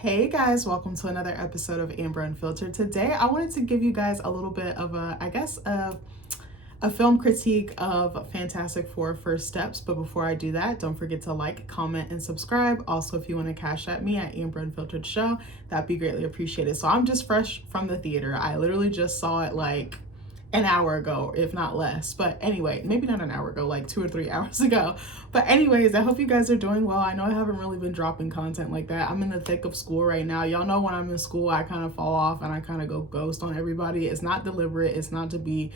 Hey guys, welcome to another episode of Amber Unfiltered. Today I wanted to give you guys a little bit of a film critique of Fantastic Four First Steps. But before I do that, don't forget to like, comment, and subscribe. Also, if you want to cash at me at Amber Unfiltered Show, that'd be greatly appreciated. So I'm just fresh from the theater. I literally just saw it like an hour ago, if not less. But anyway, maybe not an hour ago, like 2 or 3 hours ago. But anyways, I hope you guys are doing well. I know I haven't really been dropping content like that. I'm in the thick of school right now. Y'all know when I'm in school, I kind of fall off and I kind of go ghost on everybody. It's not deliberate. It's not to be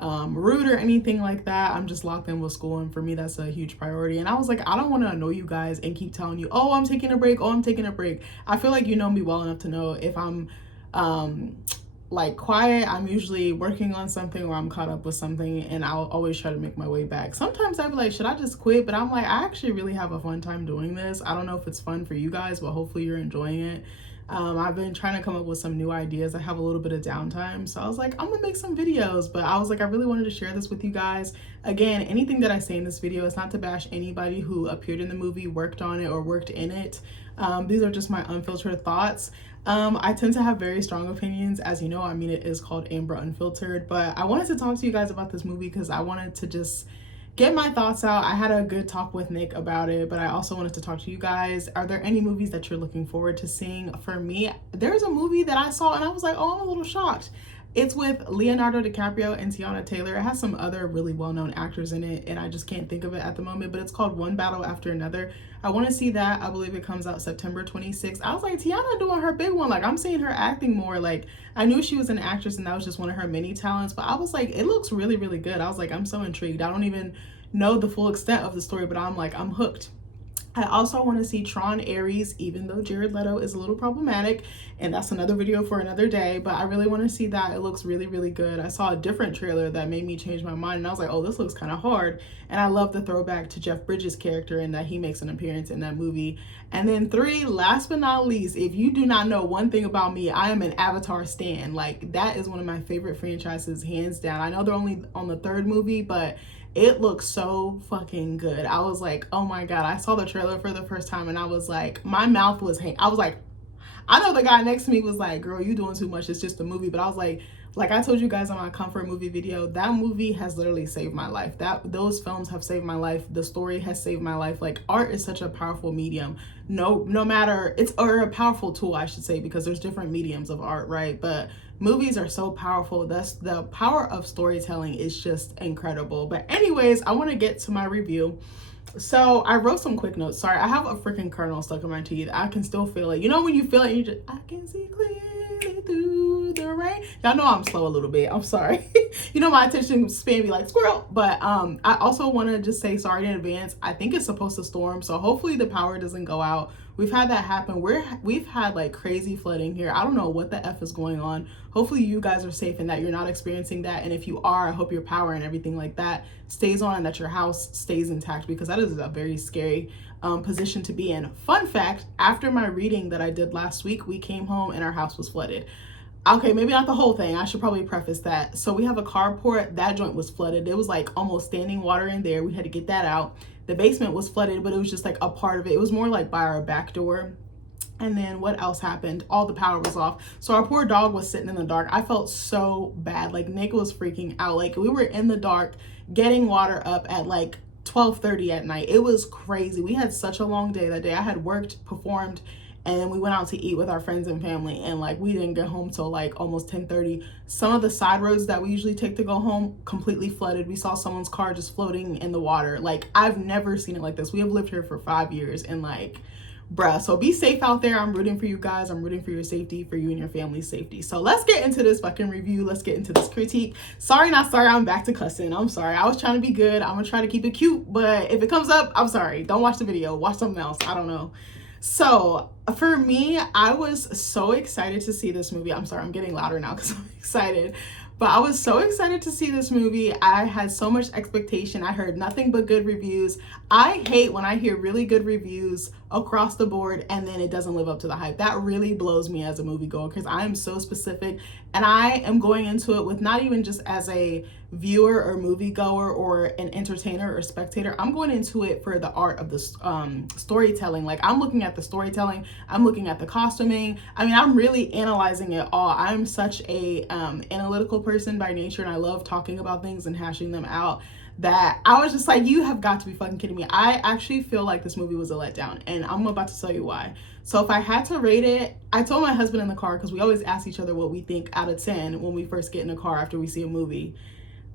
rude or anything like that. I'm just locked in with school, and for me that's a huge priority. And I was like, I don't want to annoy you guys and keep telling you, oh, I'm taking a break, oh, I'm taking a break. I feel like you know me well enough to know if I'm like quiet, I'm usually working on something or I'm caught up with something, and I'll always try to make my way back. Sometimes I'd be like, should I just quit? But I'm like, I actually really have a fun time doing this. I don't know if it's fun for you guys, but hopefully you're enjoying it. I've been trying to come up with some new ideas. I have a little bit of downtime, so I was like, I'm gonna make some videos. But I was like, I really wanted to share this with you guys. Again, anything that I say in this video is not to bash anybody who appeared in the movie, worked on it, or worked in it. These are just my unfiltered thoughts. I tend to have very strong opinions, as you know. I mean, it is called Amber Unfiltered, but I wanted to talk to you guys about this movie because I wanted to just get my thoughts out. I had a good talk with Nick about it, but I also wanted to talk to you guys. Are there any movies that you're looking forward to seeing? For me, there's a movie that I saw and I was like, oh, I'm a little shocked. It's with Leonardo DiCaprio and Tiana Taylor. It has some other really well-known actors in it, and I just can't think of it at the moment, but it's called One Battle After Another. I want to see that. I believe it comes out September 26th. I was like, Tiana doing her big one. Like, I'm seeing her acting more. Like, I knew she was an actress and that was just one of her many talents, but I was like, it looks really, really good. I was like, I'm so intrigued. I don't even know the full extent of the story, but I'm like, I'm hooked. I also want to see Tron Ares, even though Jared Leto is a little problematic, and that's another video for another day, but I really want to see that. It looks really, really good. I saw a different trailer that made me change my mind, and I was like, oh, this looks kind of hard. And I love the throwback to Jeff Bridges' character and that he makes an appearance in that movie. And then 3, last but not least, if you do not know one thing about me, I am an Avatar stan. Like, that is one of my favorite franchises, hands down. I know they're only on the 3rd movie, but it looks so fucking good. I was like, oh my God. I saw the trailer for the first time and I was like, my mouth was hanging. I was like, I know the guy next to me was like, girl, you doing too much. It's just a movie. But I was like I told you guys on my comfort movie video, that movie has literally saved my life. Those films have saved my life. The story has saved my life. Like, art is such a powerful medium. No matter, it's or a powerful tool, I should say, because there's different mediums of art, right? But movies are so powerful. That's the power of storytelling is just incredible. But anyways, I want to get to my review. So I wrote some quick notes. Sorry, I have a freaking kernel stuck in my teeth. I can still feel it. You know when you feel it and you just, I can see clearly through the rain. Y'all know I'm slow a little bit. I'm sorry. You know my attention span be like squirrel. But I also want to just say sorry in advance. I think it's supposed to storm, so hopefully the power doesn't go out. We've had that happen. We've had like crazy flooding here. I don't know what the F is going on. Hopefully you guys are safe and that you're not experiencing that. And if you are, I hope your power and everything like that stays on and that your house stays intact, because that is a very scary position to be in. Fun fact, after my reading that I did last week, we came home and our house was flooded. Okay, maybe not the whole thing. I should probably preface that. So we have a carport. That joint was flooded. It was like almost standing water in there. We had to get that out. The basement was flooded, but it was just like a part of it. It was more like by our back door. And then what else happened? All the power was off. So our poor dog was sitting in the dark. I felt so bad. Like, Nick was freaking out. Like, we were in the dark getting water up at like 12:30 at night. It was crazy. We had such a long day that day. I had worked, performed, and then we went out to eat with our friends and family, and like we didn't get home till like almost 10:30. Some of the side roads that we usually take to go home completely flooded. We saw someone's car just floating in the water. Like, I've never seen it like this. We have lived here for 5 years, and like, bruh. So be safe out there. I'm rooting for you guys. I'm rooting for your safety, for you and your family's safety. So let's get into this fucking review. Let's get into this critique. Sorry, not sorry. I'm back to cussing. I'm sorry. I was trying to be good. I'm gonna try to keep it cute, but if it comes up, I'm sorry. Don't watch the video. Watch something else. I don't know. So for me, I was so excited to see this movie. I'm sorry, I'm getting louder now because I'm excited. But I was so excited to see this movie. I had so much expectation. I heard nothing but good reviews. I hate when I hear really good reviews across the board and then it doesn't live up to the hype. That really blows me as a moviegoer because I am so specific, and I am going into it with not even just as a viewer or moviegoer or an entertainer or spectator. I'm going into it for the art of the storytelling. Like, I'm looking at the storytelling, I'm looking at the costuming. I mean, I'm really analyzing it all. I'm such a analytical person by nature, and I love talking about things and hashing them out, that I was just like, you have got to be fucking kidding me. I actually feel like this movie was a letdown, and I'm about to tell you why. So if I had to rate it, I told my husband in the car, because we always ask each other what we think out of 10 when we first get in a car after we see a movie.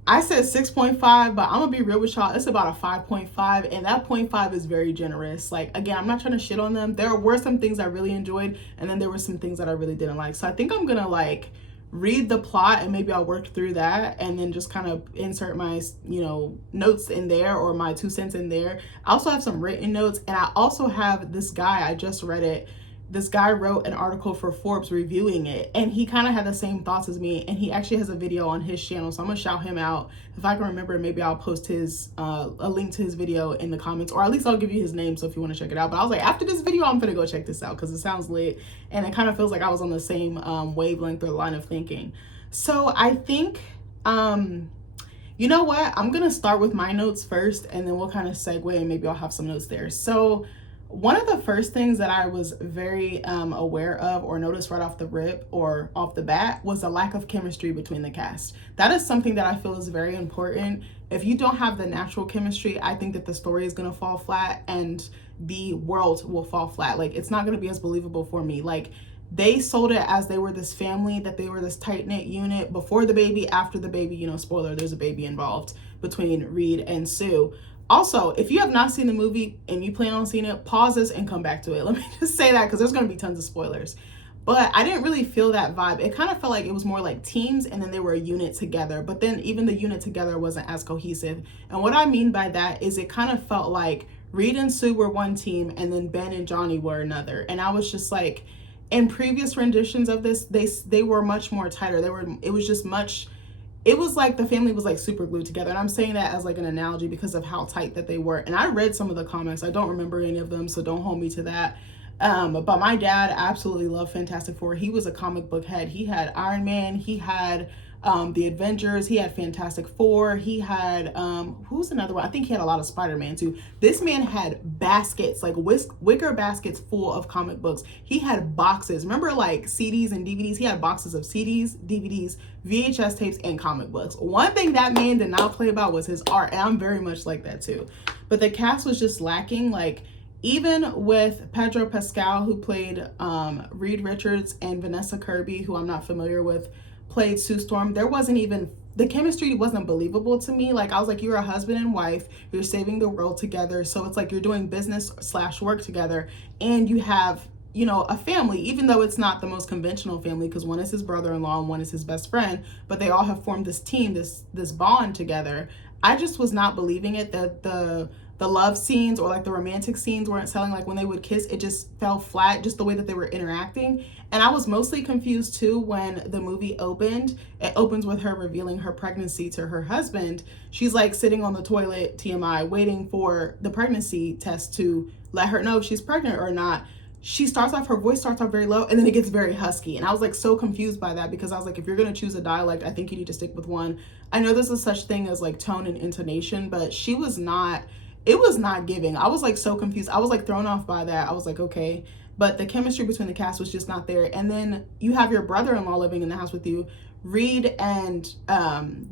I said 6.5, but I'm gonna be real with y'all, it's about a 5.5, and that 0.5 is very generous. Like, again, I'm not trying to shit on them. There were some things I really enjoyed, and then there were some things that I really didn't like. So I think I'm gonna like read the plot, and maybe I'll work through that and then just kind of insert my, you know, notes in there, or my 2 cents in there. I also have some written notes, and I also have this guy, I just read it, this guy wrote an article for Forbes reviewing it, and he kind of had the same thoughts as me, and he actually has a video on his channel, so I'm gonna shout him out. If I can remember, maybe I'll post his a link to his video in the comments, or at least I'll give you his name so if you want to check it out. But I was like, after this video, I'm gonna go check this out because it sounds lit, and it kind of feels like I was on the same wavelength or line of thinking. So I think you know what, I'm gonna start with my notes first, and then we'll kind of segue, and maybe I'll have some notes there. So one of the first things that I was very aware of or noticed right off the rip or off the bat was the lack of chemistry between the cast. That is something that I feel is very important. If you don't have the natural chemistry, I think that the story is going to fall flat and the world will fall flat. Like, it's not going to be as believable for me. Like, they sold it as they were this family, that they were this tight-knit unit before the baby, after the baby, you know, spoiler, there's a baby involved between Reed and Sue. Also, if you have not seen the movie and you plan on seeing it, pause this and come back to it. Let me just say that, because there's going to be tons of spoilers. But I didn't really feel that vibe. It kind of felt like it was more like teams, and then they were a unit together. But then even the unit together wasn't as cohesive. And what I mean by that is it kind of felt like Reed and Sue were one team, and then Ben and Johnny were another. And I was just like, in previous renditions of this, they were much more tighter. It was like the family was like super glued together. And I'm saying that as like an analogy because of how tight that they were. And I read some of the comics. I don't remember any of them, so don't hold me to that. But my dad absolutely loved Fantastic Four. He was a comic book head. He had Iron Man. He had the Avengers. He had Fantastic Four. He had, who's another one? I think he had a lot of Spider-Man too. This man had baskets, like wicker baskets full of comic books. He had boxes. Remember like CDs and DVDs? He had boxes of CDs, DVDs, VHS tapes, and comic books. One thing that man did not play about was his art, and I'm very much like that too. But the cast was just lacking. Like, even with Pedro Pascal, who played Reed Richards, and Vanessa Kirby, who I'm not familiar with, played Sue Storm, there wasn't even, the chemistry wasn't believable to me. Like, I was like, you're a husband and wife, you're saving the world together, so it's like you're doing business / work together, and you have, you know, a family, even though it's not the most conventional family, because one is his brother-in-law and one is his best friend, but they all have formed this team, this bond together. I just was not believing it, that the love scenes or like the romantic scenes weren't selling. Like, when they would kiss, it just fell flat, just the way that they were interacting. And I was mostly confused too when the movie opened. It opens with her revealing her pregnancy to her husband. She's like sitting on the toilet, TMI, waiting for the pregnancy test to let her know if she's pregnant or not. Her voice starts off very low, and then it gets very husky. And I was like so confused by that, because I was like, if you're going to choose a dialect, I think you need to stick with one. I know there's a such thing as like tone and intonation, but it was not giving. I was like so confused. I was like thrown off by that. I was like, okay. But the chemistry between the cast was just not there. And then you have your brother-in-law living in the house with you. Reed and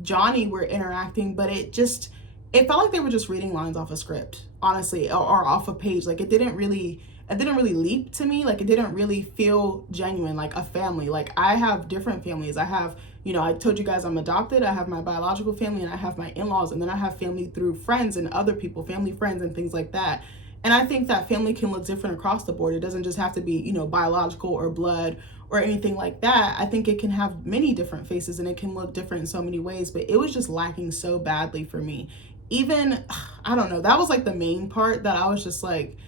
Johnny were interacting, but it felt like they were just reading lines off a script, honestly, or off a page. Like, it didn't really leap to me. Like, it didn't really feel genuine, like a family. Like, I have different families. I have, you know, I told you guys I'm adopted. I have my biological family, and I have my in-laws, and then I have family through friends and other people, family friends and things like that. And I think that family can look different across the board. It doesn't just have to be, you know, biological or blood or anything like that. I think it can have many different faces, and it can look different in so many ways, but it was just lacking so badly for me. Even, I don't know, that was like the main part that I was just like,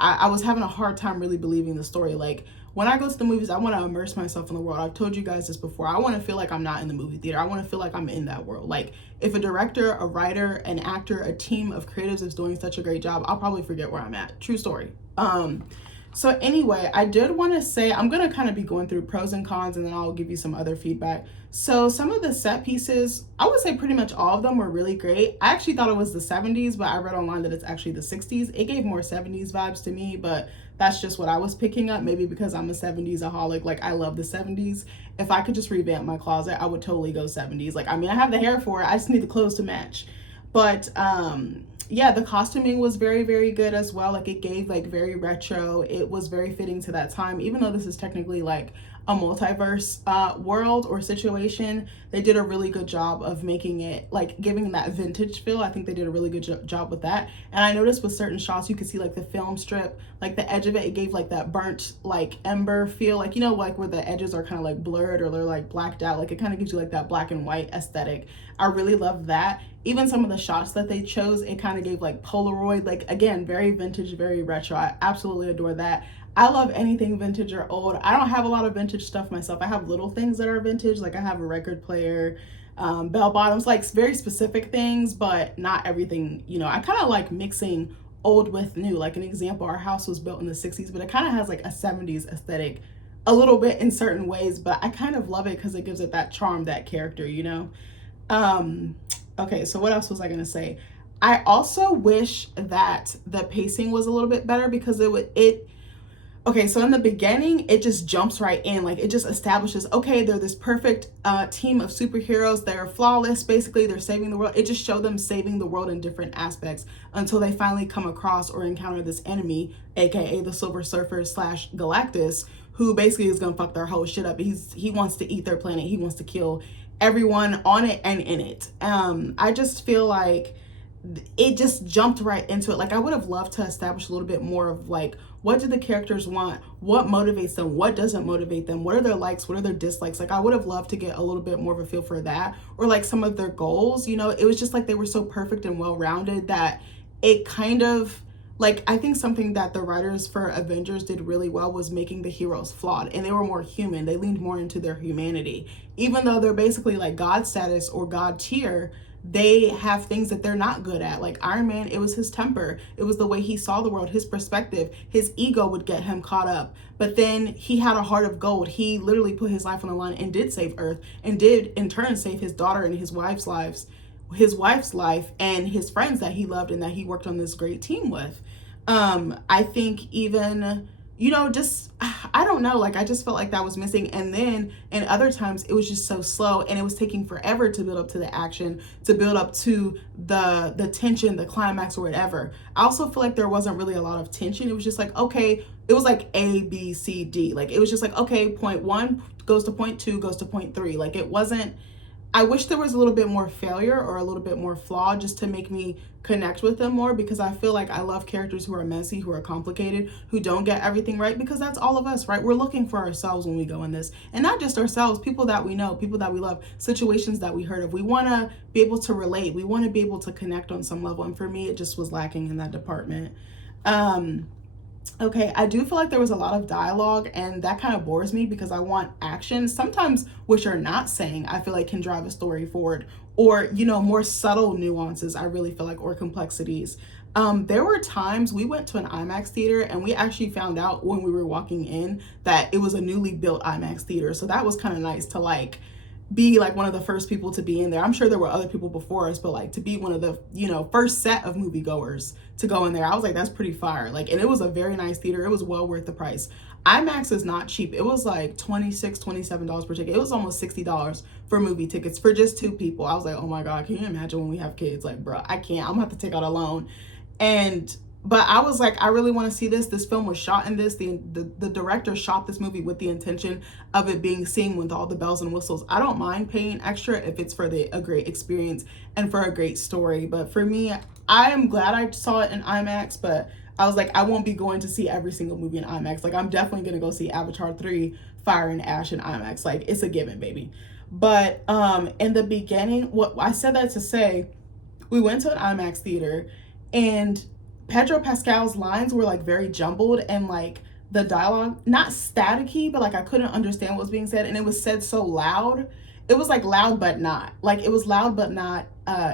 I was having a hard time really believing the story. Like, when I go to the movies, I want to immerse myself in the world. I've told you guys this before. I want to feel like I'm not in the movie theater. I want to feel like I'm in that world. Like, if a director, a writer, an actor, a team of creatives is doing such a great job, I'll probably forget where I'm at. True story. So anyway, I did want to say, I'm going to kind of be going through pros and cons, and then I'll give you some other feedback. So some of the set pieces, I would say pretty much all of them were really great. I actually thought it was the 70s, but I read online that it's actually the 60s. It gave more 70s vibes to me, but that's just what I was picking up, maybe because I'm a 70s-aholic. Like, I love the 70s. If I could just revamp my closet, I would totally go 70s. Like, I mean, I have the hair for it. I just need the clothes to match. But yeah, the costuming was very, very good as well. Like, it gave like very retro. It was very fitting to that time, even though this is technically like a multiverse world or situation. They did a really good job of making it like giving that vintage feel. I think they did a really good job with that. And I noticed with certain shots, you could see like the film strip, like the edge of it, it gave like that burnt like ember feel, like, you know, like where the edges are kind of like blurred or they're like blacked out. Like, it kind of gives you like that black and white aesthetic. I really love that. Even some of the shots that they chose, it kind of gave like Polaroid, like, again, very vintage, very retro. I absolutely adore that. I love anything vintage or old. I don't have a lot of vintage stuff myself. I have little things that are vintage. Like, I have a record player, bell bottoms, like very specific things, but not everything. You know, I kind of like mixing old with new. Like, an example, our house was built in the 60s, but it kind of has like a 70s aesthetic a little bit in certain ways, but I kind of love it because it gives it that charm, that character, you know? Okay, so what else was I gonna say? I also wish that the pacing was a little bit better because okay, so in the beginning, it just jumps right in. Like, it just establishes, okay, they're this perfect team of superheroes. They're flawless, basically. They're saving the world. It just showed them saving the world in different aspects until they finally come across or encounter this enemy, aka the Silver Surfer / Galactus, who basically is gonna fuck their whole shit up. He wants to eat their planet. He wants to kill everyone on it and in it. I just feel like it just jumped right into it. Like, I would have loved to establish a little bit more of like, what do the characters want? What motivates them? What doesn't motivate them? What are their likes? What are their dislikes? Like, I would have loved to get a little bit more of a feel for that, or like some of their goals. You know, it was just like they were so perfect and well-rounded that it kind of, like, I think something that the writers for Avengers did really well was making the heroes flawed, and they were more human. They leaned more into their humanity. Even though they're basically like God status or God tier, they have things that they're not good at. Like Iron Man, it was his temper. It was the way he saw the world, his perspective. His ego would get him caught up. But then he had a heart of gold. He literally put his life on the line and did save Earth, and did in turn save his daughter and his wife's life and his friends that he loved and that he worked on this great team with. I think even, you know, just, I don't know, like, I just felt like that was missing. And then in other times it was just so slow, and it was taking forever to build up to the action, to build up to the tension, the climax, or whatever. I also feel like there wasn't really a lot of tension. It was just like, okay, it was like A, B, C, D. Like, it was just like, okay, point 1 goes to point 2, goes to point 3. Like, it wasn't, I wish there was a little bit more failure or a little bit more flaw just to make me connect with them more, because I feel like I love characters who are messy, who are complicated, who don't get everything right, because that's all of us, right? We're looking for ourselves when we go in this, and not just ourselves, people that we know, people that we love, situations that we heard of. We want to be able to relate. We want to be able to connect on some level, and for me, it just was lacking in that department. Okay, I do feel like there was a lot of dialogue, and that kind of bores me because I want action, sometimes which are not saying, I feel like can drive a story forward, or, you know, more subtle nuances, I really feel like, or complexities. There were times we went to an IMAX theater and we actually found out when we were walking in that it was a newly built IMAX theater. So that was kind of nice to like be like one of the first people to be in there. I'm sure there were other people before us, but like to be one of the, you know, first set of moviegoers to go in there, I was like, that's pretty fire. Like, and it was a very nice theater. It was well worth the price. IMAX is not cheap. It was like $26, $27 per ticket. It was almost $60 for movie tickets for just 2 people. I was like, oh my God, can you imagine when we have kids? Like, bro, I can't. I'm gonna have to take out a loan. But I was like, I really want to see this. This film was shot in this. The director shot this movie with the intention of it being seen with all the bells and whistles. I don't mind paying extra if it's for a great experience and for a great story. But for me, I am glad I saw it in IMAX, but I was like, I won't be going to see every single movie in IMAX. Like, I'm definitely going to go see Avatar 3, Fire and Ash in IMAX. Like, it's a given, baby. But in the beginning, what I said that to say, we went to an IMAX theater, and Pedro Pascal's lines were like very jumbled, and like the dialogue, not staticky, but like I couldn't understand what was being said, and it was said so loud. It was like loud but not. Like it was loud but not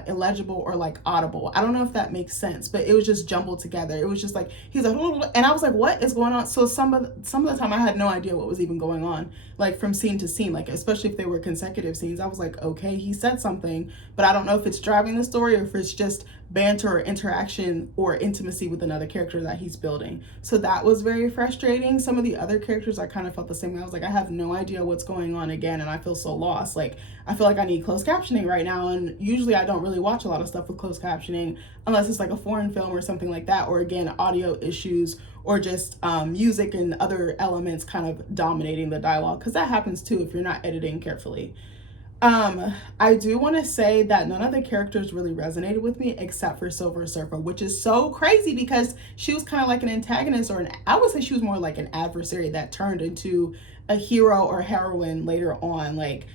illegible or like audible. I don't know if that makes sense, but it was just jumbled together. It was just like he's like, and I was like, what is going on? So some of the time I had no idea what was even going on, like from scene to scene, like especially if they were consecutive scenes. I was like, okay, he said something, but I don't know if it's driving the story or if it's just banter or interaction or intimacy with another character that he's building. So that was very frustrating. Some of the other characters I kind of felt the same way. I was like, I have no idea what's going on again, and I feel so lost. Like I feel like I need closed captioning right now, and usually I don't really watch a lot of stuff with closed captioning unless it's like a foreign film or something like that, or again audio issues, or just music and other elements kind of dominating the dialogue, because that happens too if you're not editing carefully. I do want to say that none of the characters really resonated with me except for Silver Surfer, which is so crazy because she was kind of like an antagonist, or I would say she was more like an adversary that turned into a hero or heroine later on. Like,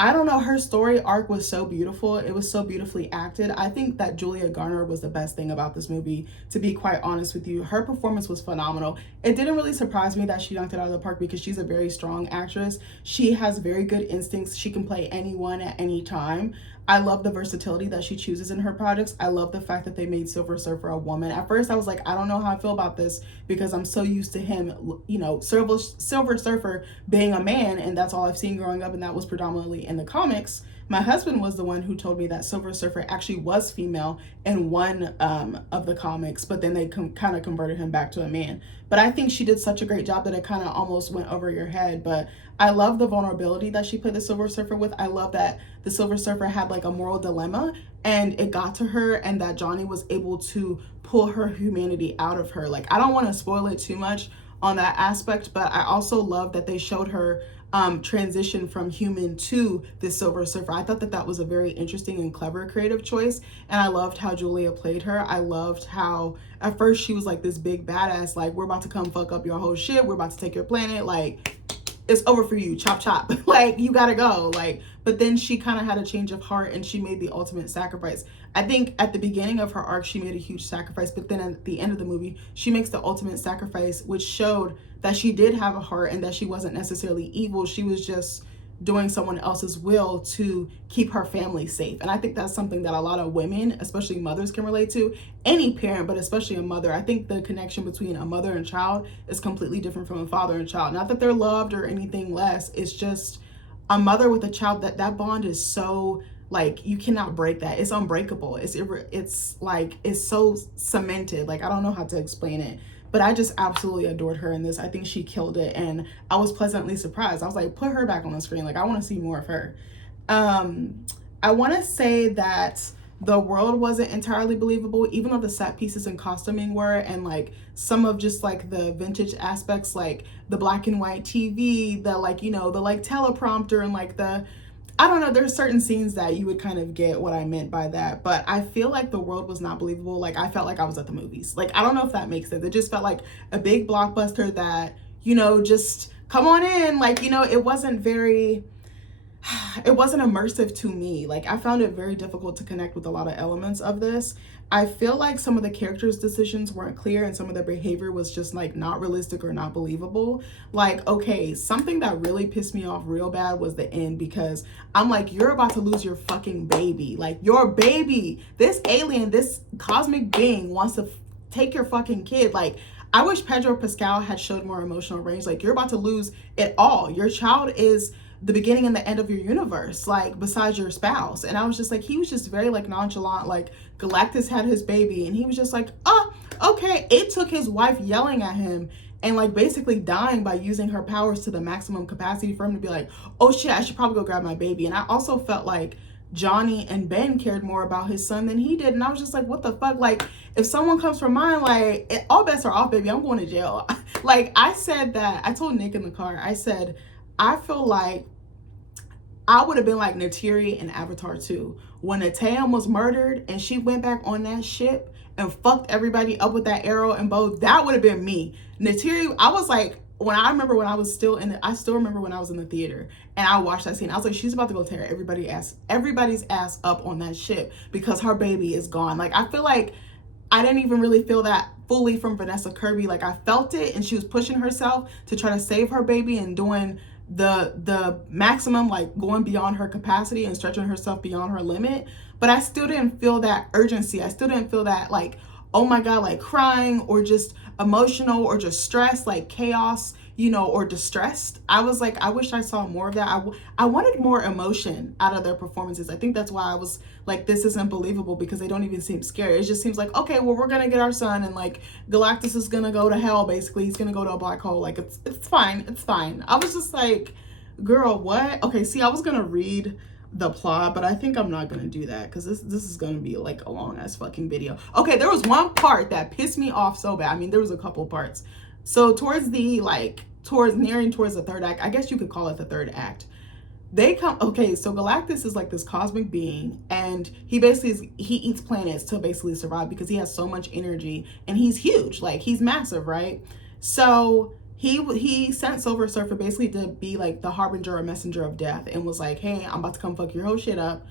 I don't know, her story arc was so beautiful. It was so beautifully acted. I think that Julia Garner was the best thing about this movie, to be quite honest with you. Her performance was phenomenal. It didn't really surprise me that she knocked it out of the park because she's a very strong actress. She has very good instincts. She can play anyone at any time. I love the versatility that she chooses in her projects. I love the fact that they made Silver Surfer a woman. At first, I was like, I don't know how I feel about this because I'm so used to him, you know, Silver Surfer being a man, and that's all I've seen growing up, and that was predominantly in the comics. My husband was the one who told me that Silver Surfer actually was female in one of the comics, but then they kind of converted him back to a man. But I think she did such a great job that it kind of almost went over your head. But I love the vulnerability that she played the Silver Surfer with. I love that the Silver Surfer had like a moral dilemma and it got to her, and that Johnny was able to pull her humanity out of her. Like, I don't want to spoil it too much on that aspect, but I also love that they showed her transition from human to the Silver Surfer. I thought that that was a very interesting and clever creative choice, and I loved how Julia played her. I loved how at first she was like this big badass, like, we're about to come fuck up your whole shit, we're about to take your planet, like, it's over for you, chop chop, like, you gotta go, like. But then she kind of had a change of heart and she made the ultimate sacrifice. I think at the beginning of her arc she made a huge sacrifice, but then at the end of the movie she makes the ultimate sacrifice, which showed that she did have a heart and that she wasn't necessarily evil. She was just doing someone else's will to keep her family safe. And I think that's something that a lot of women, especially mothers, can relate to. Any parent, but especially a mother. I think the connection between a mother and child is completely different from a father and child. Not that they're loved or anything less. It's just a mother with a child, that bond is so, like, you cannot break that. It's unbreakable. It's like, it's so cemented. Like, I don't know how to explain it. But I just absolutely adored her in this. I think she killed it, and I was pleasantly surprised. I was like, put her back on the screen. Like, I want to see more of her. I want to say that the world wasn't entirely believable, even though the set pieces and costuming were, and like some of just like the vintage aspects, like the black and white TV, the like, you know, the like teleprompter, and like the, I don't know, there's certain scenes that you would kind of get what I meant by that, but I feel like the world was not believable. Like, I felt like I was at the movies. Like, I don't know if that makes sense. It just felt like a big blockbuster that, you know, just come on in. Like, you know, it wasn't immersive to me. Like, I found it very difficult to connect with a lot of elements of this. I feel like some of the characters' decisions weren't clear, and some of their behavior was just like not realistic or not believable. Like, okay, something that really pissed me off real bad was the end, because I'm like, you're about to lose your fucking baby. Like, your baby, this alien, this cosmic being wants to take your fucking kid. Like, I wish Pedro Pascal had showed more emotional range. Like, you're about to lose it all. Your child is the beginning and the end of your universe, like, besides your spouse. And I was just like, he was just very like nonchalant. Like, Galactus had his baby and he was just like, oh, okay. It took his wife yelling at him and like basically dying by using her powers to the maximum capacity for him to be like, oh shit, I should probably go grab my baby. And I also felt like Johnny and Ben cared more about his son than he did. And I was just like, what the fuck? Like, if someone comes from mine, like, all bets are off, baby. I'm going to jail. Like, I said that, I told Nick in the car, I said, I feel like I would have been like Neytiri in Avatar 2. When Ateum was murdered and she went back on that ship and fucked everybody up with that arrow and bow, that would have been me. Neytiri, I was like, I still remember when I was in the theater and I watched that scene. I was like, she's about to go tear everybody's ass up on that ship because her baby is gone. Like, I feel like I didn't even really feel that fully from Vanessa Kirby. Like, I felt it, and she was pushing herself to try to save her baby and doing the maximum, like going beyond her capacity and stretching herself beyond her limit. But I still didn't feel that urgency. I still didn't feel that, like, oh my God, like crying or just emotional or just stressed, like chaos, you know, or distressed. I was like, I wish I saw more of that. I wanted more emotion out of their performances. I think that's why I was like, this isn't believable, because they don't even seem scary. It just seems like, okay, well, we're gonna get our son, and like Galactus is gonna go to hell, basically. He's gonna go to a black hole. Like, it's fine. It's fine. I was just like, girl, what? Okay, see, I was gonna read the plot, but I think I'm not gonna do that, because this is gonna be like a long ass fucking video. Okay, there was one part that pissed me off so bad. I mean, there was a couple parts. So towards the nearing towards the third act, I guess you could call it the third act, they come, okay, so Galactus is like this cosmic being, and he basically he eats planets to basically survive, because he has so much energy, and he's huge, like he's massive, right? So he sent Silver Surfer basically to be like the harbinger or messenger of death, and was like, hey, I'm about to come fuck your whole shit up.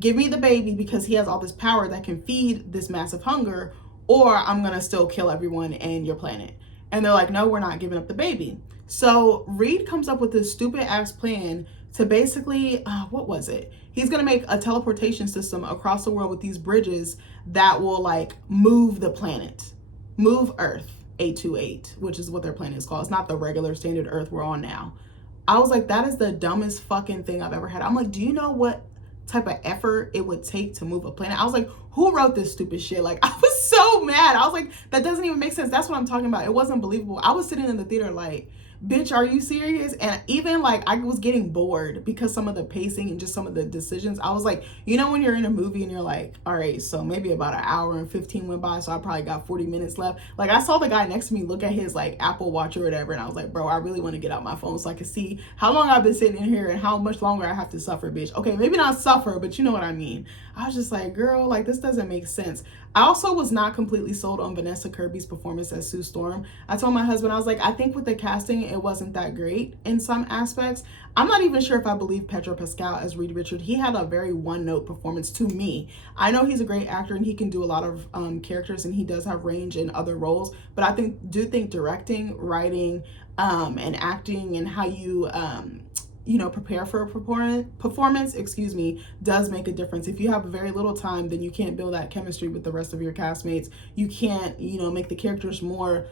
Give me the baby, because he has all this power that can feed this massive hunger, or I'm gonna still kill everyone and your planet. And they're like, no, we're not giving up the baby. So Reed comes up with this stupid ass plan to basically, what was it? He's gonna make a teleportation system across the world with these bridges that will like move the planet, move Earth 828, which is what their planet is called. It's not the regular standard Earth we're on now. I was like, that is the dumbest fucking thing I've ever had. I'm like, do you know what type of effort it would take to move a planet? I was like, who wrote this stupid shit? Like, I was so mad. I was like, that doesn't even make sense. That's what I'm talking about. It wasn't believable. I was sitting in the theater like, bitch, are you serious? And even like, I was getting bored because some of the pacing and just some of the decisions. I was like, you know, when you're in a movie and you're like, all right, so maybe about an hour and 15 went by, so I probably got 40 minutes left. Like, I saw the guy next to me look at his like Apple Watch or whatever, and I was like, bro, I really want to get out my phone so I can see how long I've been sitting in here and how much longer I have to suffer, bitch. Okay, maybe not suffer, but you know what I mean. I was just like, girl, like, this doesn't make sense. I also was not completely sold on Vanessa Kirby's performance as Sue Storm. I told my husband, I was like, I think with the casting, it wasn't that great in some aspects. I'm not even sure if I believe Pedro Pascal as Reed Richard. He had a very one-note performance to me. I know he's a great actor and he can do a lot of characters, and he does have range in other roles, but I do think directing, writing, and acting, and how you know, prepare for a performance, does make a difference. If you have very little time, then you can't build that chemistry with the rest of your castmates. You can't, you know, make the characters more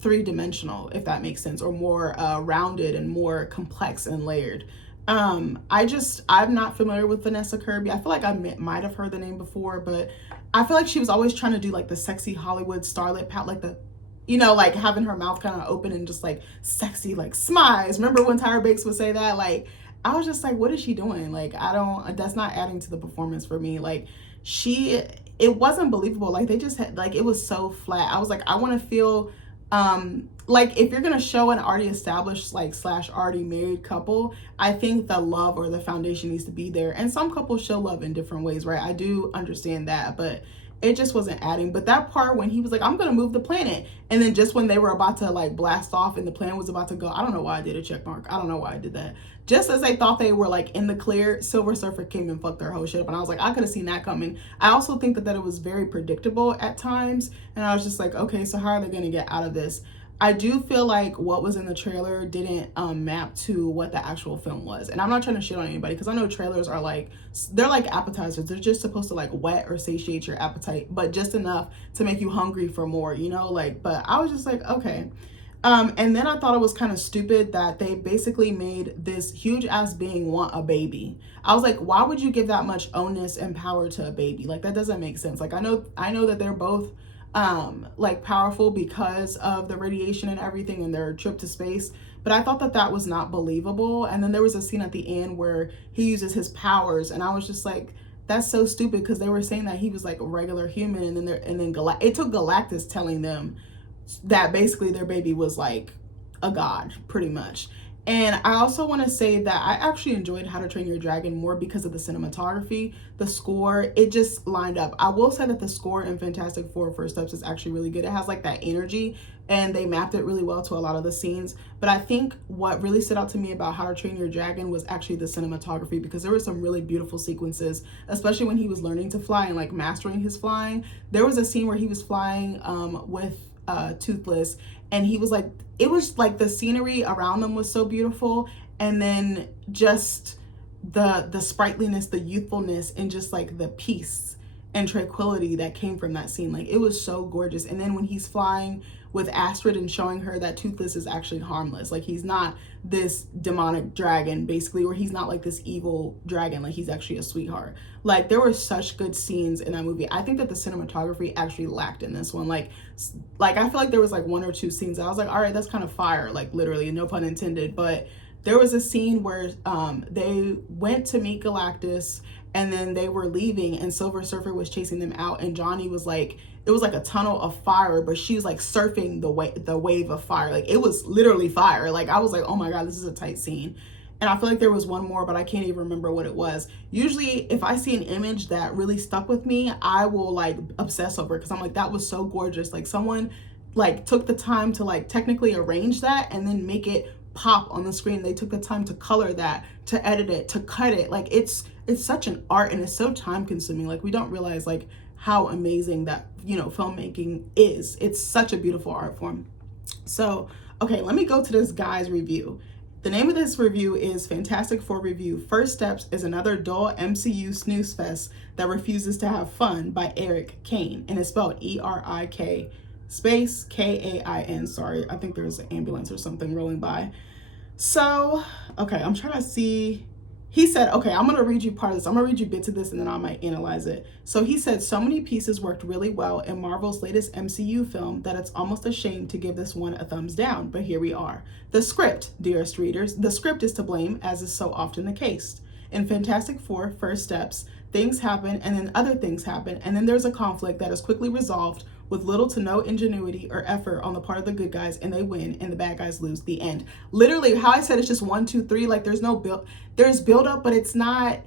three-dimensional, if that makes sense, or more rounded and more complex and layered. I'm not familiar with Vanessa Kirby. I feel like I might have heard the name before, but I feel like she was always trying to do like the sexy Hollywood starlet pat, like the, you know, like having her mouth kind of open and just like sexy, like smiles. Remember when Tyra Banks would say that? Like, I was just like, what is she doing? Like, that's not adding to the performance for me. Like, it wasn't believable. Like, they just had, like, it was so flat. I was like, I want to feel, like, if you're going to show an already established, like, / already married couple, I think the love or the foundation needs to be there. And some couples show love in different ways, right? I do understand that, but it just wasn't adding. But that part when he was like, I'm gonna move the planet, and then just when they were about to like blast off and the plane was about to go, I don't know why I did a check mark. I don't know why I did that. Just as they thought they were like in the clear, Silver Surfer came and fucked their whole shit up, and I was like, I could have seen that coming. I also think that it was very predictable at times, and I was just like, okay, so how are they gonna get out of this? I do feel like what was in the trailer didn't map to what the actual film was. And I'm not trying to shit on anybody, because I know trailers are like, they're like appetizers. They're just supposed to like whet or satiate your appetite, but just enough to make you hungry for more, you know, like, but I was just like, okay. And then I thought it was kind of stupid that they basically made this huge ass being want a baby. I was like, why would you give that much onus and power to a baby? Like, that doesn't make sense. Like, I know that they're both like powerful because of the radiation and everything and their trip to space, but I thought that was not believable. And then there was a scene at the end where he uses his powers, and I was just like, that's so stupid, because they were saying that he was like a regular human, and then it took Galactus telling them that basically their baby was like a god, pretty much. And I also want to say that I actually enjoyed How to Train Your Dragon more because of the cinematography, the score, it just lined up. I will say that the score in Fantastic Four First Steps is actually really good. It has like that energy and they mapped it really well to a lot of the scenes. But I think what really stood out to me about How to Train Your Dragon was actually the cinematography, because there were some really beautiful sequences, especially when he was learning to fly and like mastering his flying. There was a scene where he was flying with Toothless, and he was like, it was like the scenery around them was so beautiful, and then just the sprightliness, the youthfulness, and just like the peace and tranquility that came from that scene. Like, it was so gorgeous. And then when he's flying with Astrid and showing her that Toothless is actually harmless, like he's not this demonic dragon basically, or he's not like this evil dragon, like he's actually a sweetheart. Like, there were such good scenes in that movie. I think that the cinematography actually lacked in this one. Like I feel like there was like one or two scenes I was like, all right, that's kind of fire, like literally, no pun intended. But there was a scene where they went to meet Galactus, and then they were leaving, and Silver Surfer was chasing them out, and Johnny was like, it was like a tunnel of fire, but she was like surfing the wave of fire. Like, it was literally fire. Like, I was like, oh my God, this is a tight scene. And I feel like there was one more, but I can't even remember what it was. Usually if I see an image that really stuck with me, I will like obsess over it, because I'm like, that was so gorgeous. Like, someone like took the time to like technically arrange that and then make it pop on the screen. They took the time to color that, to edit it, to cut it. Like, it's such an art, and it's so time consuming. Like, we don't realize like how amazing that, you know, filmmaking is. It's such a beautiful art form. So, okay, let me go to this guy's review. The name of this review is Fantastic Four Review. First Steps is another dull MCU snooze fest that refuses to have fun, by Eric Kane. And it's spelled E-R-I-K space K-A-I-N. Sorry, I think there's an ambulance or something rolling by. So, okay, I'm trying to see. He said, okay, I'm going to read you part of this. I'm going to read you bits of this, and then I might analyze it. So he said, so many pieces worked really well in Marvel's latest MCU film that it's almost a shame to give this one a thumbs down, but here we are. The script, dearest readers, the script is to blame, as is so often the case. In Fantastic Four First Steps, things happen, and then other things happen, and then there's a conflict that is quickly resolved with little to no ingenuity or effort on the part of the good guys, and they win, and the bad guys lose. The end. Literally, how I said, it's just 1, 2, 3. Like, there's no there's build up, but it's not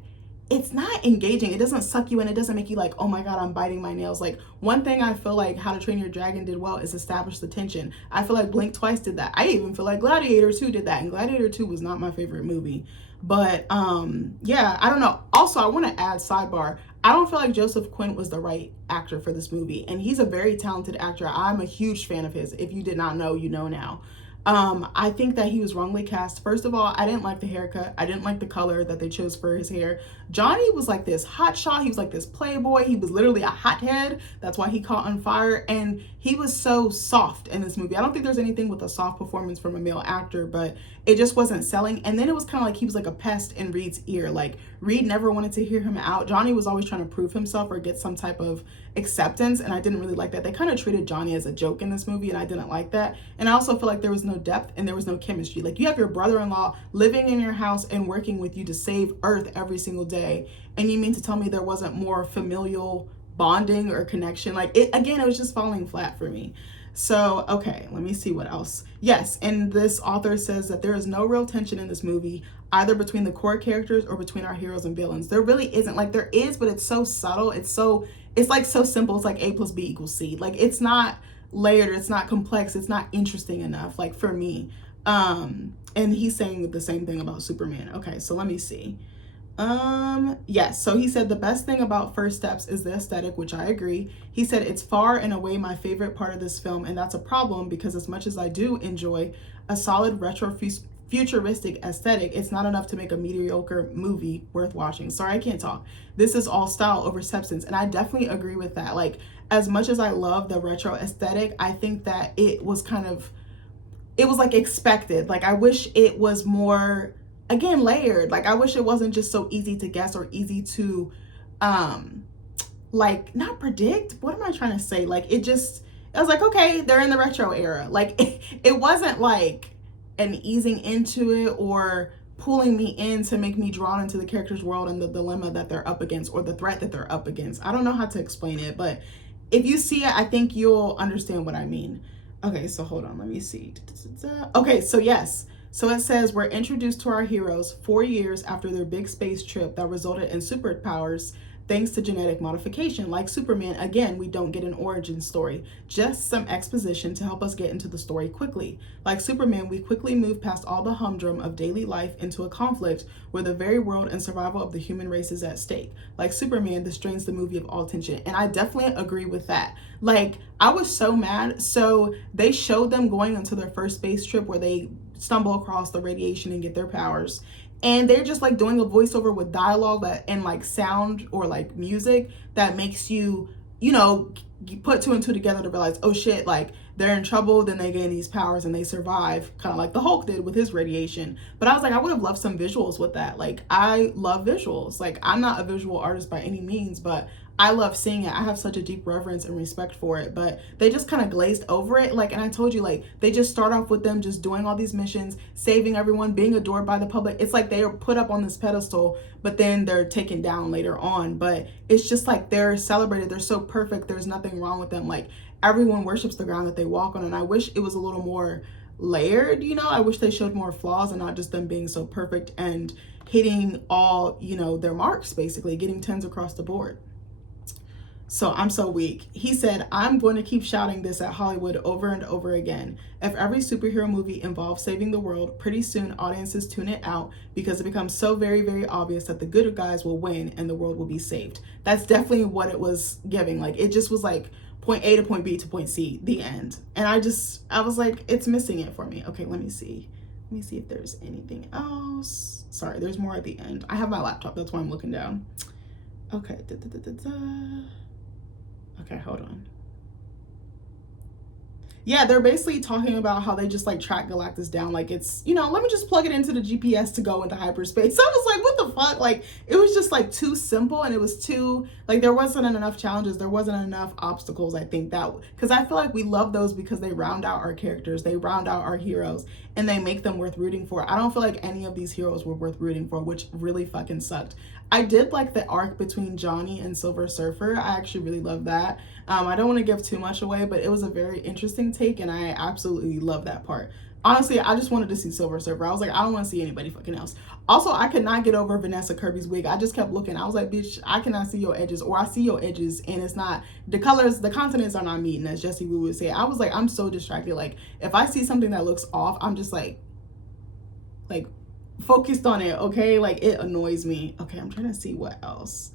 engaging. It doesn't suck you in. It doesn't make you like, oh my God, I'm biting my nails. Like, one thing I feel like How to Train Your Dragon did well is establish the tension. I feel like Blink Twice did that. I even feel like Gladiator 2 did that, and Gladiator 2 was not my favorite movie. But yeah, I don't know. Also, I want to add, sidebar, I don't feel like Joseph Quinn was the right actor for this movie, and he's a very talented actor. I'm a huge fan of his. If you did not know, you know now. I think that he was wrongly cast. First of all, I didn't like the haircut. I didn't like the color that they chose for his hair. Johnny was like this hot shot. He was like this playboy. He was literally a hothead. That's why he caught on fire. And he was so soft in this movie. I don't think there's anything with a soft performance from a male actor, but it just wasn't selling. And then it was kind of like he was like a pest in Reed's ear. Like, Reed never wanted to hear him out. Johnny was always trying to prove himself or get some type of acceptance, and I didn't really like that. They kind of treated Johnny as a joke in this movie, and I didn't like that. And I also feel like there was no depth and there was no chemistry. Like, you have your brother-in-law living in your house and working with you to save Earth every single day, and you mean to tell me there wasn't more familial bonding or connection? Like, it was just falling flat for me. So, okay, let me see what else. Yes, and this author says that there is no real tension in this movie, either between the core characters or between our heroes and villains. There really isn't. Like, there is, but it's so subtle. It's like so simple. It's like A plus B equals C. Like, it's not layered. It's not complex. It's not interesting enough, like, for me. And he's saying the same thing about Superman. Okay, so let me see. Yes, so he said the best thing about First Steps is the aesthetic, which I agree. He said it's far and away my favorite part of this film, and that's a problem because as much as I do enjoy a solid retro futuristic aesthetic, it's not enough to make a mediocre movie worth watching. Sorry, I can't talk. This is all style over substance, and I definitely agree with that. Like, as much as I love the retro aesthetic, I think that it was like expected. Like, I wish it was more, again, layered. Like, I wish it wasn't just so easy to guess or easy to like, not predict. What am I trying to say? Like, it was like, okay, they're in the retro era. Like, it wasn't like an easing into it or pulling me in to make me drawn into the character's world and the dilemma that they're up against or the threat that they're up against. I don't know how to explain it, but if you see it, I think you'll understand what I mean. Okay, so hold on, let me see. Okay, so yes, So it says we're introduced to our heroes 4 years after their big space trip that resulted in superpowers thanks to genetic modification. Like Superman, again, we don't get an origin story, just some exposition to help us get into the story quickly. Like Superman, we quickly move past all the humdrum of daily life into a conflict where the very world and survival of the human race is at stake. Like Superman, this drains the movie of all tension. And I definitely agree with that. Like, I was so mad. So they showed them going into their first space trip where they stumble across the radiation and get their powers, and they're just like doing a voiceover with dialogue that and like sound or like music that makes you, you know, put two and two together to realize, oh shit, like they're in trouble, then they gain these powers and they survive, kind of like the Hulk did with his radiation. But I was like, I would have loved some visuals with that. Like, I love visuals. Like, I'm not a visual artist by any means, but I love seeing it. I have such a deep reverence and respect for it, but they just kind of glazed over it. Like, and I told you, like, they just start off with them just doing all these missions, saving everyone, being adored by the public. It's like they are put up on this pedestal, but then they're taken down later on. But it's just like they're celebrated. They're so perfect. There's nothing wrong with them. Like, everyone worships the ground that they walk on. And I wish it was a little more layered, you know? I wish they showed more flaws and not just them being so perfect and hitting all, you know, their marks, basically, getting 10s across the board. So I'm so weak. He said, I'm going to keep shouting this at Hollywood over and over again. If every superhero movie involves saving the world, pretty soon audiences tune it out because it becomes so very, very obvious that the good guys will win and the world will be saved. That's definitely what it was giving. Like, it just was like point A to point B to point C, the end. And I was like, it's missing it for me. Okay, let me see. Let me see if there's anything else. Sorry, there's more at the end. I have my laptop. That's why I'm looking down. Okay. Okay, hold on. Yeah, they're basically talking about how they just like track Galactus down like it's, you know, let me just plug it into the GPS to go into hyperspace. So I was like, what the fuck? Like, it was just like too simple, and it was too, like, there wasn't enough challenges. There wasn't enough obstacles, I think, that, because I feel like we love those because they round out our characters, they round out our heroes, and they make them worth rooting for. I don't feel like any of these heroes were worth rooting for, which really fucking sucked. I did like the arc between Johnny and Silver Surfer. I actually really love that. I don't want to give too much away, but it was a very interesting take, and I absolutely love that part. Honestly, I just wanted to see Silver Surfer. I was like, I don't want to see anybody fucking else. Also, I could not get over Vanessa Kirby's wig. I just kept looking. I was like, bitch, I cannot see your edges, or I see your edges and it's not, the colors, the consonants are not meeting, as Jesse Wu would say. I was like, I'm so distracted. Like, if I see something that looks off, I'm just like focused on it, okay? Like, it annoys me. Okay, I'm trying to see what else.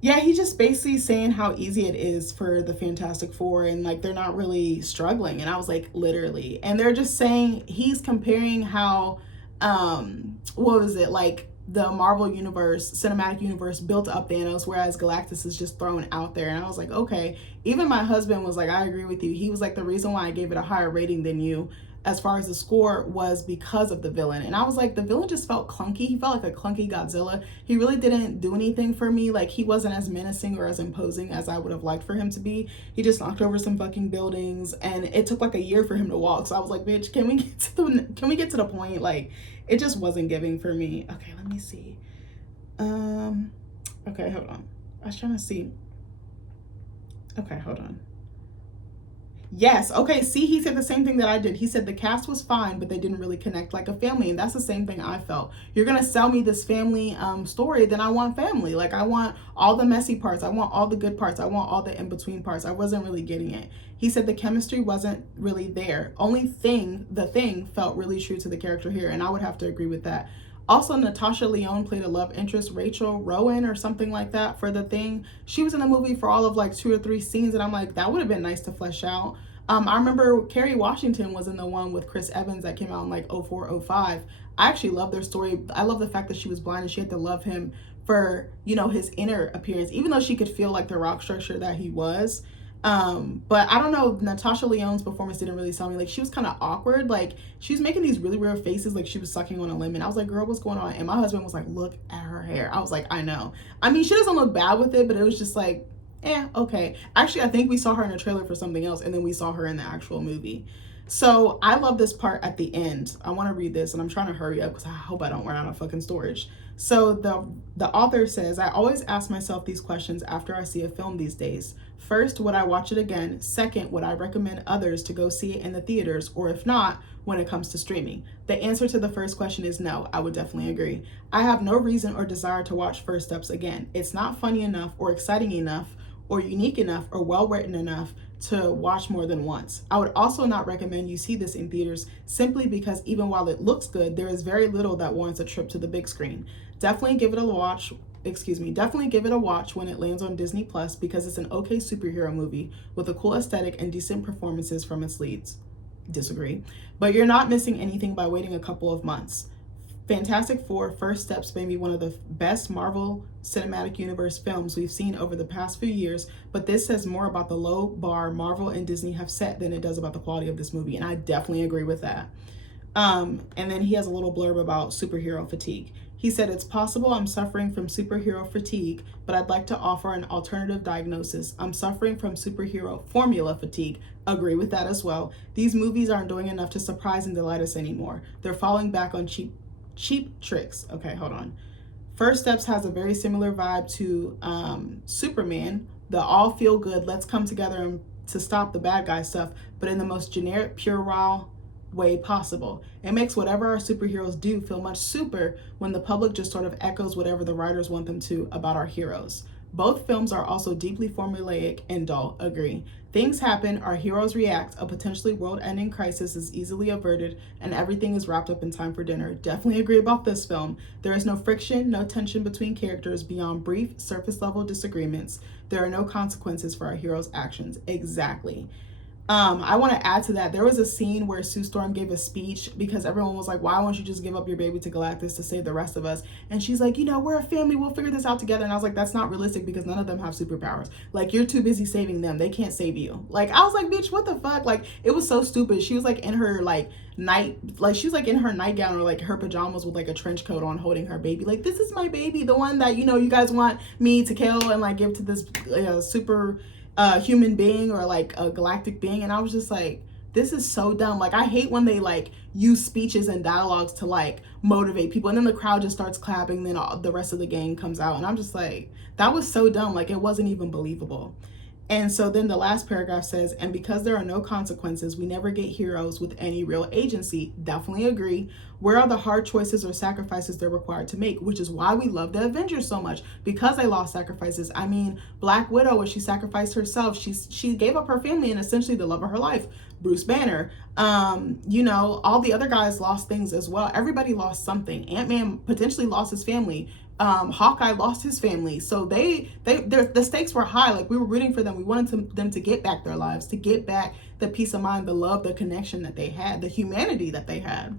Yeah, he's just basically saying how easy it is for the Fantastic Four, and like they're not really struggling. And I was like, literally. And they're just saying, he's comparing how what was it, like the Marvel universe, cinematic universe built up Thanos, whereas Galactus is just thrown out there. And I was like, okay. Even my husband was like, I agree with you. He was like, the reason why I gave it a higher rating than you as far as the score was because of the villain. And I was like, the villain just felt clunky. He felt like a clunky Godzilla. He really didn't do anything for me. Like, he wasn't as menacing or as imposing as I would have liked for him to be. He just knocked over some fucking buildings, and it took like a year for him to walk. So I was like, bitch, can we get to the point? Like, it just wasn't giving for me. Okay, let me see. Okay, hold on. I was trying to see. Okay, hold on. Yes. Okay. See, he said the same thing that I did. He said the cast was fine, but they didn't really connect like a family. And that's the same thing I felt. You're going to sell me this family story, then I want family. Like, I want all the messy parts. I want all the good parts. I want all the in-between parts. I wasn't really getting it. He said the chemistry wasn't really there. The thing felt really true to the character here. And I would have to agree with that. Also, Natasha Lyonne played a love interest, Rachel Rowan or something like that, for the thing. She was in the movie for all of like 2 or 3 scenes, and I'm like, that would have been nice to flesh out. I remember Kerry Washington was in the one with Chris Evans that came out in like 04, 05. I actually love their story. I love the fact that she was blind and she had to love him for, you know, his inner appearance, even though she could feel like the rock structure that he was. But I don't know, Natasha Lyonne's performance didn't really sell me. Like, she was kind of awkward. Like, she was making these really weird faces like she was sucking on a lemon. I was like, girl, what's going on? And my husband was like, look at her hair. I was like, I know. I mean, she doesn't look bad with it, but it was just like, okay. Actually, I think we saw her in a trailer for something else, and then we saw her in the actual movie. So I love this part at the end. I want to read this, and I'm trying to hurry up because I hope I don't run out of fucking storage. So the author says, I always ask myself these questions after I see a film these days. First, would I watch it again? Second, would I recommend others to go see it in the theaters? Or if not, when it comes to streaming? The answer to the first question is no. I would definitely agree. I have no reason or desire to watch First Steps again. It's not funny enough or exciting enough or unique enough or well written enough to watch more than once. I would also not recommend you see this in theaters simply because even while it looks good, there is very little that warrants a trip to the big screen. Definitely give it a watch when it lands on Disney Plus because it's an okay superhero movie with a cool aesthetic and decent performances from its leads. Disagree. But you're not missing anything by waiting a couple of months. Fantastic Four: First Steps may be one of the best Marvel Cinematic Universe films we've seen over the past few years, but this says more about the low bar Marvel and Disney have set than it does about the quality of this movie, and I definitely agree with that. And then he has a little blurb about superhero fatigue. He said, it's possible I'm suffering from superhero fatigue, but I'd like to offer an alternative diagnosis. I'm suffering from superhero formula fatigue. Agree with that as well. These movies aren't doing enough to surprise and delight us anymore. They're falling back on cheap tricks. Okay, hold on. First Steps has a very similar vibe to Superman, the all feel good, let's come together and to stop the bad guy stuff, but in the most generic, puerile way possible. It makes whatever our superheroes do feel much super when the public just sort of echoes whatever the writers want them to about our heroes. Both films are also deeply formulaic and dull. Agree. Things happen, our heroes react, a potentially world-ending crisis is easily averted, and everything is wrapped up in time for dinner. Definitely agree about this film. There is no friction, no tension between characters beyond brief, surface-level disagreements. There are no consequences for our heroes' actions. Exactly. I want to add to that. There was a scene where Sue Storm gave a speech because everyone was like, why won't you just give up your baby to Galactus to save the rest of us? And she's like, we're a family. We'll figure this out together. And I was like, that's not realistic because none of them have superpowers. Like, you're too busy saving them. They can't save you. Like, I was like, bitch, what the fuck? Like, it was so stupid. She was like in her she was like in her nightgown or like her pajamas with like a trench coat on holding her baby. Like, this is my baby. The one that, you guys want me to kill and like give to this super human being or like a galactic being. And I was just like, this is so dumb. Like, I hate when they like use speeches and dialogues to like motivate people and then the crowd just starts clapping, then the rest of the gang comes out, and I'm just like, that was so dumb. Like, it wasn't even believable. And so then the last paragraph says, and because there are no consequences, we never get heroes with any real agency. Definitely agree. Where are the hard choices or sacrifices they're required to make? Which is why we love the Avengers so much, because they lost sacrifices. I mean, Black Widow, where she sacrificed herself, she gave up her family and essentially the love of her life. Bruce Banner, all the other guys lost things as well. Everybody lost something. Ant-Man potentially lost his family. Hawkeye lost his family. So the stakes were high. Like, we were rooting for them. We wanted them to get back their lives, to get back the peace of mind, the love, the connection that they had, the humanity that they had.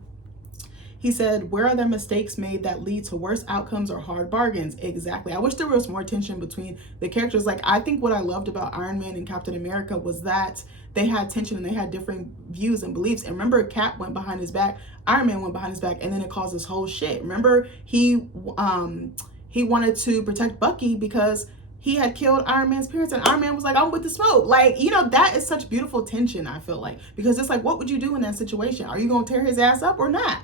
He said, where are there mistakes made that lead to worse outcomes or hard bargains? Exactly. I wish there was more tension between the characters. Like, I think what I loved about Iron Man and Captain America was that they had tension and they had different views and beliefs. And remember, Cap went behind his back, Iron Man went behind his back, and then it caused this whole shit. Remember, he wanted to protect Bucky because he had killed Iron Man's parents, and Iron Man was like, I'm with the smoke. Like, that is such beautiful tension, I feel like, because it's like, what would you do in that situation? Are you going to tear his ass up or not?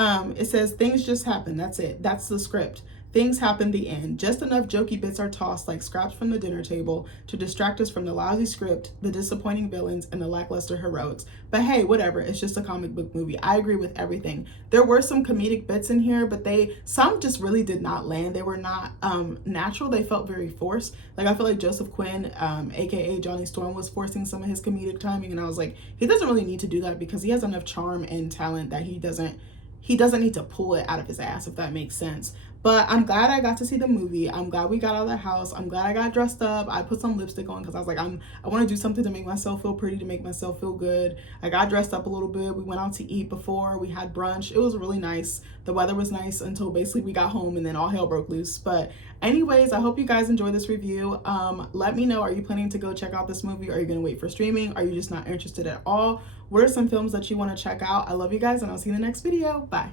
It says, things just happen. That's it. That's the script. Things happen, the end. Just enough jokey bits are tossed like scraps from the dinner table to distract us from the lousy script, the disappointing villains, and the lackluster heroics. But hey, whatever. It's just a comic book movie. I agree with everything. There were some comedic bits in here, but some just really did not land. They were not natural. They felt very forced. Like, I feel like Joseph Quinn, aka Johnny Storm, was forcing some of his comedic timing, and I was like, he doesn't really need to do that because he has enough charm and talent that he doesn't need to pull it out of his ass, if that makes sense. But I'm glad I got to see the movie. I'm glad we got out of the house. I'm glad I got dressed up. I put some lipstick on because I was like, I want to do something to make myself feel pretty, to make myself feel good. I got dressed up a little bit. We went out to eat before. We had brunch. It was really nice. The weather was nice until basically we got home and then all hell broke loose. But anyways, I hope you guys enjoyed this review. Let me know, are you planning to go check out this movie? Are you going to wait for streaming? Are you just not interested at all? What are some films that you want to check out? I love you guys, and I'll see you in the next video. Bye.